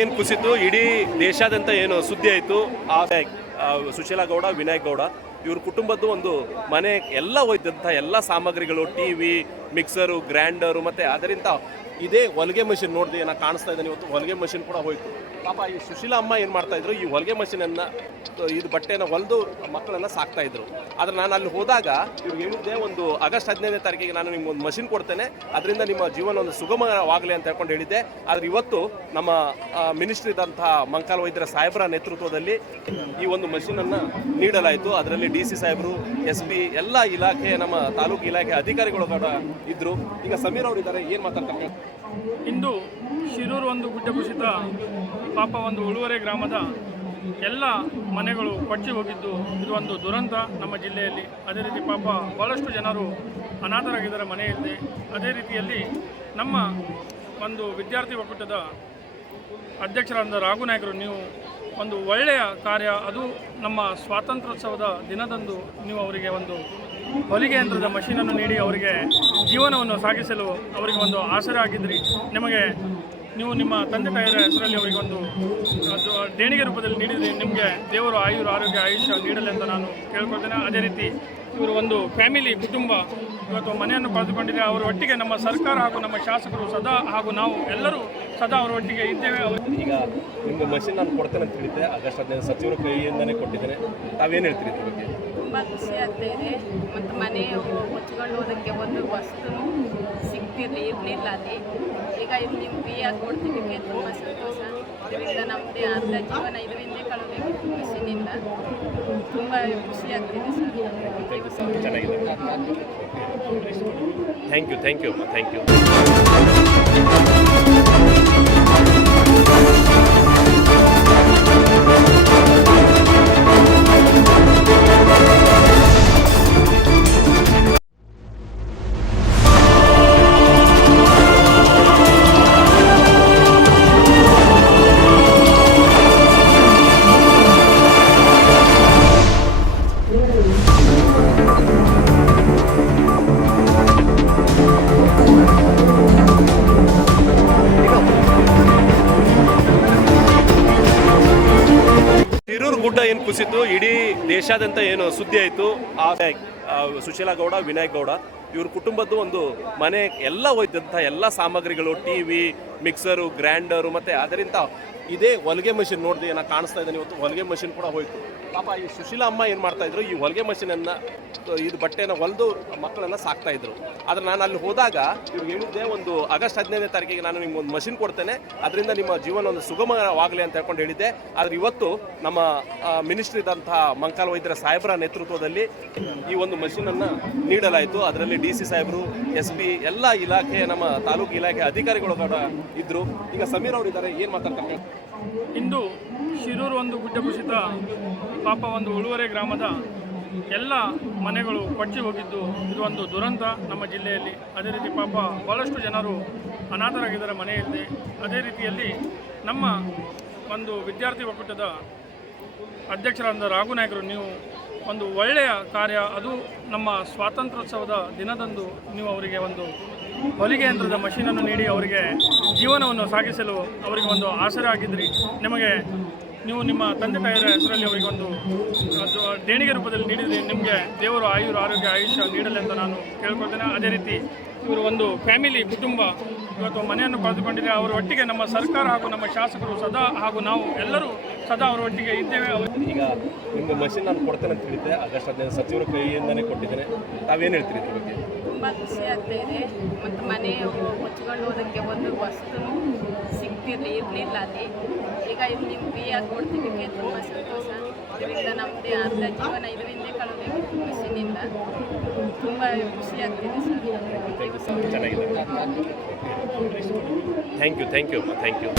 ಏನು ಕುಸಿತು, ಇಡೀ ದೇಶಾದ್ಯಂತ ಏನು ಸುದ್ದಿ ಆಯಿತು. ಸುಶೀಲಾ ಗೌಡ, ವಿನಾಯಕ್ ಗೌಡ ಇವ್ರ ಕುಟುಂಬದ್ದು ಒಂದು ಮನೆ ಎಲ್ಲ ಹೋಯ್ತಂಥ ಎಲ್ಲ ಸಾಮಗ್ರಿಗಳು, ಟಿವಿ, ಮಿಕ್ಸರು, ಗ್ರೈಂಡರು ಮತ್ತು ಅದರಿಂದ ಇದೇ ಹೊಲಿಗೆ ಮಷಿನ್ ನೋಡಿದೆ ಏನೋ ಕಾಣಿಸ್ತಾ ಇದ್ದಾನೆ. ಇವತ್ತು ಹೊಲಿಗೆ ಮಷಿನ್ ಕೂಡ ಹೋಯ್ತು. ಪಾಪ ಈ ಸುಶೀಲಾ ಅಮ್ಮ ಏನು ಮಾಡ್ತಾಯಿದ್ರು, ಈ ಹೊಲಿಗೆ ಮಷಿನನ್ನು ಇದು ಬಟ್ಟೆನ ಹೊಲಿದು ಮಕ್ಕಳನ್ನು ಸಾಕ್ತಾಯಿದ್ರು. ಆದರೆ ನಾನು ಅಲ್ಲಿ ಹೋದಾಗ ಇವ್ರಿಗೆ ಹೇಳಿದ್ದೆ, ಒಂದು ಆಗಸ್ಟ್ 15ನೇ ತಾರೀಕಿಗೆ ನಾನು ನಿಮ್ಗೆ ಒಂದು ಮಷಿನ್ ಕೊಡ್ತೇನೆ, ಅದರಿಂದ ನಿಮ್ಮ ಜೀವನ ಒಂದು ಸುಗಮವಾಗಲಿ ಅಂತ ಹೇಳ್ಕೊಂಡು ಹೇಳಿದ್ದೆ. ಆದರೆ ಇವತ್ತು ನಮ್ಮ ಮಿನಿಸ್ಟ್ರಿ ಇದ್ದಂತಹ ಮಂಕಾಲ್ ವೈದ್ಯರ ಸಾಹೇಬರ ನೇತೃತ್ವದಲ್ಲಿ ಈ ಒಂದು ಮಷಿನನ್ನು ನೀಡಲಾಯಿತು. ಅದರಲ್ಲಿ DC ಸಾಹೇಬರು, SP ಎಲ್ಲ ಇಲಾಖೆ, ನಮ್ಮ ತಾಲೂಕು ಇಲಾಖೆ ಅಧಿಕಾರಿಗಳು ಕೂಡ ಇದ್ದರು. ಈಗ ಸಮೀರ್ ಅವರು ಇದ್ದಾರೆ, ಏನು ಮಾತಾಡ್ತಾರೆ? ಇಂದು ಶಿರೂರು ಒಂದು ಗುಡ್ಡ ಕುಸಿತ, ಪಾಪ ಒಂದು ಉಳುವರೆ ಗ್ರಾಮದ ಎಲ್ಲ ಮನೆಗಳು ಕೊಚ್ಚಿ ಹೋಗಿದ್ದು ಇದು ಒಂದು ದುರಂತ ನಮ್ಮ ಜಿಲ್ಲೆಯಲ್ಲಿ. ಅದೇ ರೀತಿ ಪಾಪ ಭಾಳಷ್ಟು ಜನರು ಅನಾಥರಾಗಿದ್ದಾರೆ ಮನೆಯಲ್ಲಿ. ಅದೇ ರೀತಿಯಲ್ಲಿ ನಮ್ಮ ಒಂದು ವಿದ್ಯಾರ್ಥಿ ಒಕ್ಕೂಟದ ಅಧ್ಯಕ್ಷರಾದ ರಾಘುನಾಯಕರು, ನೀವು ಒಂದು ಒಳ್ಳೆಯ ಕಾರ್ಯ, ಅದು ನಮ್ಮ ಸ್ವಾತಂತ್ರ್ಯೋತ್ಸವದ ದಿನದಂದು ನೀವು ಅವರಿಗೆ ಒಂದು ಹೊಲಿಗೆ ಯಂತ್ರದ ಮಷೀನನ್ನು ನೀಡಿ ಅವರಿಗೆ ಜೀವನವನ್ನು ಸಾಗಿಸಲು ಅವರಿಗೆ ಒಂದು ಆಸರೆ ಆಗಿದ್ರಿ. ನೀವು ನಿಮ್ಮ ತಂದೆ ತಾಯಿಯರ ಹೆಸರಲ್ಲಿ ಅವರಿಗೆ ಒಂದು ದೇಣಿಗೆ ರೂಪದಲ್ಲಿ ನೀಡಿದ್ರಿ. ನಿಮಗೆ ದೇವರು ಆರೋಗ್ಯ ಆಯುಷ್ಯ ನೀಡಲಿ ಅಂತ ನಾನು ಕೇಳ್ಕೊಳ್ತೇನೆ. ಅದೇ ರೀತಿ ಇವರು ಒಂದು ಫ್ಯಾಮಿಲಿ ಕುಟುಂಬ ಇವತ್ತು ಮನೆಯನ್ನು ಕಳೆದುಕೊಂಡಿದೆ. ಅವರ ಒಟ್ಟಿಗೆ ನಮ್ಮ ಸರ್ಕಾರ ಹಾಗೂ ನಮ್ಮ ಶಾಸಕರು ಸದಾ ಹಾಗೂ ನಾವು ಎಲ್ಲರೂ ಸದಾ ಅವರ ಒಟ್ಟಿಗೆ ಇದ್ದೇವೆ. ಈಗ ನಿಮಗೆ ಮಷಿನ್ ನಾನು ಕೊಡ್ತೇನೆ ಅಂತ ಹೇಳಿದ್ದೆ, ಆಗಸ್ಟ್ 15 ಸಚಿವರ ಕೈಯಿಂದನೇ ಕೊಟ್ಟಿದ್ದೇನೆ. ತಾವೇನು ಹೇಳ್ತೀರಿ ಇದ್ರ ಬಗ್ಗೆ? ತುಂಬ ಖುಷಿ ಆಗ್ತಾ ಇದೆ. ಮತ್ತು ಮನೆ ಹೊಚ್ಕೊಂಡು ಹೋಗೋದಕ್ಕೆ ಒಂದು ವಸ್ತು ಇರಲಿಲ್ಲ ಅಲ್ಲಿ. ಈಗ ನಿಮ್ಮ ಫ್ರೀಯಾಗಿ ಕೊಡ್ತಿದ್ದಕ್ಕೆ ತುಂಬ ಸಂತೋಷ. ಇದರಿಂದ ನಮ್ಮದೇ ಅರ್ಧ ಜೀವನ ಇದರಿಂದ ಕಳೆದೋಗಿತ್ತು ಮಷೀನಿಂದ. ತುಂಬ ಖುಷಿ ಆಗ್ತಿದೆ ಸರ್. ಚೆನ್ನಾಗಿದೆ. ಥ್ಯಾಂಕ್ ಯು ಅಮ್ಮ, ಥ್ಯಾಂಕ್ ಯು. ಗುಡ್ಡ ಏನು ಕುಸಿತು, ಇಡೀ ದೇಶಾದ್ಯಂತ ಏನು ಸುದ್ದಿ ಆಯಿತು. ಸುಶೀಲಾ ಗೌಡ, ವಿನಾಯಕ್ ಗೌಡ ಇವ್ರ ಕುಟುಂಬದ್ದು ಒಂದು ಮನೆ ಎಲ್ಲ ಹೋಯ್ತಂಥ ಎಲ್ಲ ಸಾಮಗ್ರಿಗಳು, ಟಿವಿ, ಮಿಕ್ಸರು, ಗ್ರೈಂಡರು ಮತ್ತು ಅದರಿಂದ ಇದೇ ಹೊಲಿಗೆ ಮಷಿನ್ ನೋಡಿದೆ ಏನೋ ಕಾಣಿಸ್ತಾ ಇದ್ದಾನೆ. ಇವತ್ತು ಹೊಲಿಗೆ ಮಷಿನ್ ಕೂಡ ಹೋಯ್ತು. ಪಾಪ ಈ ಸುಶೀಲಾ ಅಮ್ಮ ಏನು ಮಾಡ್ತಾಯಿದ್ರು, ಈ ಹೊಲಿಗೆ ಮಷಿನನ್ನು ಇದು ಬಟ್ಟೆನ ಹೊಲಿದು ಮಕ್ಕಳನ್ನು ಸಾಕ್ತಾಯಿದ್ರು. ಆದರೆ ನಾನು ಅಲ್ಲಿ ಹೋದಾಗ ಇವ್ರಿಗೆ ಹೇಳಿದ್ದೆ, ಒಂದು ಆಗಸ್ಟ್ 15ನೇ ತಾರೀಕಿಗೆ ನಾನು ನಿಮ್ಗೆ ಒಂದು ಮಷಿನ್ ಕೊಡ್ತೇನೆ, ಅದರಿಂದ ನಿಮ್ಮ ಜೀವನ ಒಂದು ಸುಗಮವಾಗಲಿ ಅಂತ ಹೇಳ್ಕೊಂಡು ಹೇಳಿದ್ದೆ. ಆದರೆ ಇವತ್ತು ನಮ್ಮ ಮಿನಿಸ್ಟ್ರಿ ಇದ್ದಂತಹ ಮಂಕಾಲ್ ವೈದ್ಯರ ಸಾಹೇಬರ ನೇತೃತ್ವದಲ್ಲಿ ಈ ಒಂದು ಮಷಿನನ್ನು ನೀಡಲಾಯಿತು. ಅದರಲ್ಲಿ DC ಸಾಹೇಬರು, SP ಎಲ್ಲ ಇಲಾಖೆ, ನಮ್ಮ ತಾಲೂಕು ಇಲಾಖೆ ಅಧಿಕಾರಿಗಳು ಕೂಡ ಇದ್ದರು. ಈಗ ಸಮೀರ್ ಅವರು ಇದ್ದಾರೆ, ಏನು ಮಾತಾಡ್ತಾರೆ? ಇಂದು ಶಿರೂರು ಒಂದು ಗುಡ್ಡ ಕುಸಿತ, ಪಾಪ ಒಂದು ಉಳುವರೆ ಗ್ರಾಮದ ಎಲ್ಲ ಮನೆಗಳು ಕೊಚ್ಚಿ ಹೋಗಿದ್ದು ಇದು ಒಂದು ದುರಂತ ನಮ್ಮ ಜಿಲ್ಲೆಯಲ್ಲಿ. ಅದೇ ರೀತಿ ಪಾಪ ಭಾಳಷ್ಟು ಜನರು ಅನಾಥರಾಗಿದ್ದಾರೆ ಮನೆಯಲ್ಲಿ. ಅದೇ ರೀತಿಯಲ್ಲಿ ನಮ್ಮ ಒಂದು ವಿದ್ಯಾರ್ಥಿ ಒಕ್ಕೂಟದ ಅಧ್ಯಕ್ಷರಾದ ರಾಘುನಾಯಕರು, ನೀವು ಒಂದು ಒಳ್ಳೆಯ ಕಾರ್ಯ, ಅದು ನಮ್ಮ ಸ್ವಾತಂತ್ರ್ಯೋತ್ಸವದ ದಿನದಂದು ನೀವು ಅವರಿಗೆ ಒಂದು ಹೊಲಿಗೆ ಯಂತ್ರದ ಮಷೀನನ್ನು ನೀಡಿ ಅವರಿಗೆ ಜೀವನವನ್ನು ಸಾಗಿಸಲು ಅವರಿಗೆ ಒಂದು ಆಸರೆ ಆಗಿದ್ರಿ. ನೀವು ನಿಮ್ಮ ತಂದೆ ತಾಯಿಯರ ಹೆಸರಲ್ಲಿ ಅವರಿಗೆ ಒಂದು ದೇಣಿಗೆ ರೂಪದಲ್ಲಿ ನೀಡಿದ್ರಿ. ನಿಮಗೆ ದೇವರು ಆರೋಗ್ಯ ಆಯುಷ್ಯ ನೀಡಲಿ ಅಂತ ನಾನು ಕೇಳ್ಕೊಳ್ತೇನೆ. ಅದೇ ರೀತಿ ಇವರು ಒಂದು ಫ್ಯಾಮಿಲಿ ಕುಟುಂಬ ಇವತ್ತು ಮನೆಯನ್ನು ಕಳೆದುಕೊಂಡಿದೆ. ಅವರ ಒಟ್ಟಿಗೆ ನಮ್ಮ ಸರ್ಕಾರ ಹಾಗೂ ನಮ್ಮ ಶಾಸಕರು ಸದಾ ಹಾಗೂ ನಾವು ಎಲ್ಲರೂ ಸದಾ ಅವರ ಒಟ್ಟಿಗೆ ಇದ್ದೇವೆ. ಈಗ ನಿಮಗೆ ಮಷಿನ್ ನಾನು ಕೊಡ್ತೇನೆ ಅಂತ ಹೇಳಿದ್ದೆ, ಆಗಸ್ಟ್ 15 ಸಚಿವರ ಕೈಯಿಂದನೇ ಕೊಟ್ಟಿದ್ದೇನೆ. ತಾವೇನು ಹೇಳ್ತೀರಿ ಇದ್ರ ಬಗ್ಗೆ? ತುಂಬ ಖುಷಿ ಆಗ್ತಾ ಇದೆ. ಮತ್ತು ಮನೆ ಹೊಚ್ಕೊಂಡು ಹೋಗೋದಕ್ಕೆ ಒಂದು ವಸ್ತು ಇರಲಿಲ್ಲ ಅಲ್ಲಿ. ಈಗ ನಿಮ್ಮ ಫ್ರೀಯಾಗಿ ಕೊಡ್ತಿದ್ದಕ್ಕೆ ತುಂಬ ಸಂತೋಷ. ಇದರಿಂದ ನಮ್ಮದೇ ಅರ್ಧ ಜೀವನ ಇದರಿಂದ ಕಳೆದೋಗಿತ್ತು ಮಷೀನಿಂದ. ತುಂಬ ಖುಷಿ ಆಗ್ತಿದೆ ಸರ್. ಚೆನ್ನಾಗಿದೆ. ಥ್ಯಾಂಕ್ ಯು ಅಮ್ಮ, ಥ್ಯಾಂಕ್ ಯು.